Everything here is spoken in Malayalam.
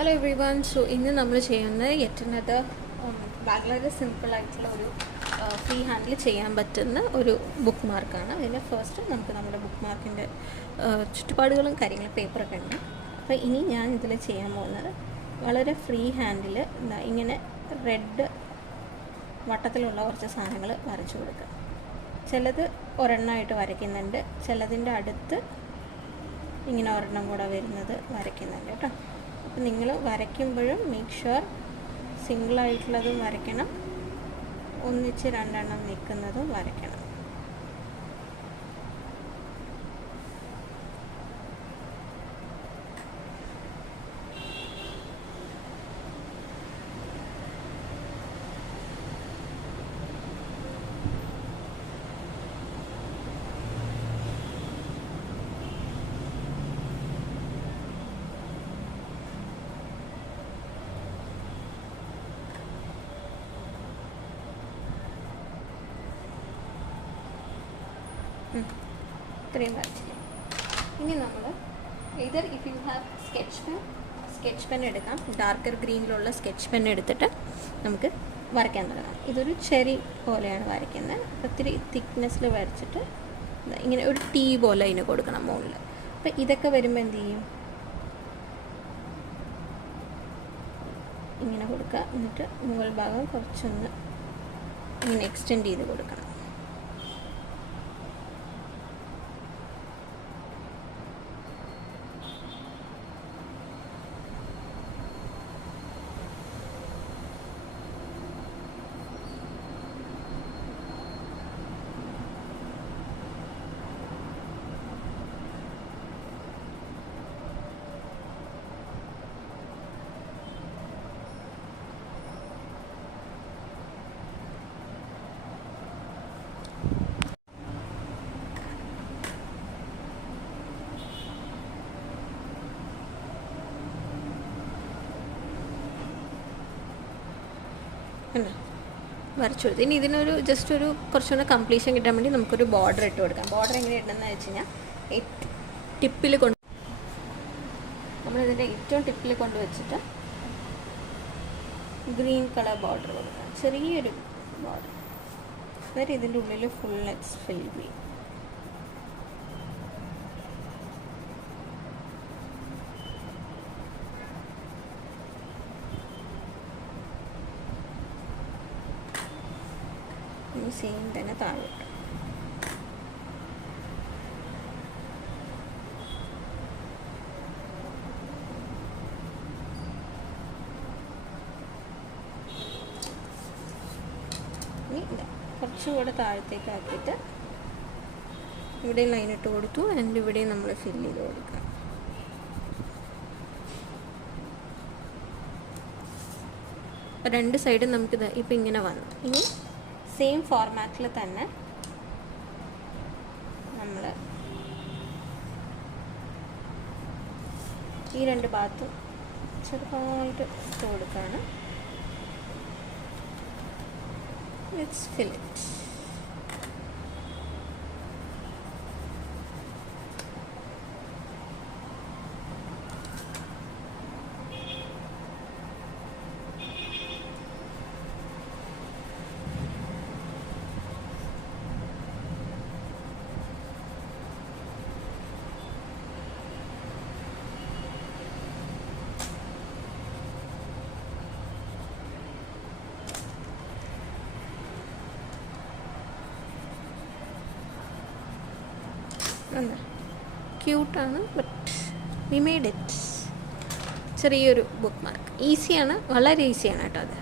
Hello every one. സോ ഇന്ന് നമ്മൾ ചെയ്യുന്നത് യെറ്റ് വളരെ സിമ്പിളായിട്ടുള്ള ഒരു ഫ്രീ ഹാൻഡിൽ ചെയ്യാൻ പറ്റുന്ന ഒരു ബുക്ക് മാർക്കാണ്. അതിന് ഫസ്റ്റ് നമുക്ക് നമ്മുടെ ബുക്ക് മാർക്കിൻ്റെ ചുറ്റുപാടുകളും കാര്യങ്ങളും പേപ്പറൊക്കെ ഉണ്ട്. അപ്പോൾ ഇനി ഞാൻ ഇതിൽ ചെയ്യാൻ പോകുന്നത് വളരെ ഫ്രീ ഹാൻഡിൽ ഇങ്ങനെ റെഡ് വട്ടത്തിലുള്ള കുറച്ച് സാധനങ്ങൾ വരച്ചു കൊടുക്കുക. ചിലത് ഒരെണ്ണമായിട്ട് വരയ്ക്കുന്നുണ്ട്, ചിലതിൻ്റെ അടുത്ത് ഇങ്ങനെ ഒരെണ്ണം കൂടെ വരുന്നത് വരയ്ക്കുന്നുണ്ട് കേട്ടോ. അപ്പോൾ നിങ്ങൾ വരയ്ക്കുമ്പോഴും മേക്ക് ഷുവർ സിംഗിളായിട്ടുള്ളതും വരയ്ക്കണം, ഒന്നിച്ച് രണ്ടെണ്ണം നിൽക്കുന്നതും വരയ്ക്കണം. ഇത്രയും വരച്ചില്ല. ഇനി നമ്മൾ either if you have sketch pen എടുക്കാം. ഡാർക്കർ ഗ്രീനിലുള്ള സ്കെച്ച് പെൻ എടുത്തിട്ട് നമുക്ക് വരയ്ക്കാൻ തുടങ്ങാം. ഇതൊരു ചെറി പോലെയാണ് വരയ്ക്കുന്നത്. ഒത്തിരി തിക്നെസ്സിൽ വരച്ചിട്ട് ഇങ്ങനെ ഒരു ടീ പോലെ അതിന് കൊടുക്കണം മുകളിൽ. അപ്പോൾ ഇതൊക്കെ വരുമ്പോൾ എന്ത് ചെയ്യും, ഇങ്ങനെ കൊടുക്കുക. എന്നിട്ട് മുകൾ ഭാഗം കുറച്ചൊന്ന് ഇങ്ങനെ എക്സ്റ്റെൻഡ് ചെയ്ത് കൊടുക്കണം. വരച്ചു കൊടുത്തു. ഇനി ഇതിനൊരു ജസ്റ്റ് ഒരു കുറച്ചുകൂടെ കംപ്ലീഷൻ കിട്ടാൻ വേണ്ടി നമുക്കൊരു ബോർഡർ ഇട്ട് കൊടുക്കാം. ബോർഡർ എങ്ങനെ ഇടണമെന്ന് വെച്ച് കഴിഞ്ഞാൽ ടിപ്പിൽ നമ്മളിതിൻ്റെ ഏറ്റവും ടിപ്പിൽ കൊണ്ടുവച്ചിട്ട് ഗ്രീൻ കളർ ബോർഡർ കൊടുക്കാം. ചെറിയൊരു ബോർഡർ. അതായത് ഇതിൻ്റെ ഉള്ളിൽ ഫുൾ നെറ്റ്സ് ഫിൽ ഗ്രീൻ. സെയിം തന്നെ താഴോട്ട്. ഇനി കുറച്ചും കൂടെ താഴത്തേക്ക് ആക്കിയിട്ട് ഇവിടെ ലൈൻ ഇട്ട് കൊടുത്തു. ആൻഡ് ഇവിടെ നമ്മൾ ഫില്ല് ചെയ്ത് കൊടുക്കാം. രണ്ട് സൈഡും നമുക്കിത് ഇപ്പം ഇങ്ങനെ വന്നു. ഇനി സെയിം ഫോർമാറ്റിൽ തന്നെ നമ്മൾ ഈ രണ്ട് ഭാഗത്തും ചെറുതായിട്ട് ഇട്ട് കൊടുക്കുകയാണ്. Let's fill it. ക്യൂട്ടാണ്, ബട്ട് വി മെയ്ഡ് ഇറ്റ്. ചെറിയൊരു ബുക്ക് മാർക്ക്. ഈസിയാണ്, വളരെ ഈസിയാണ് കേട്ടോ അത്.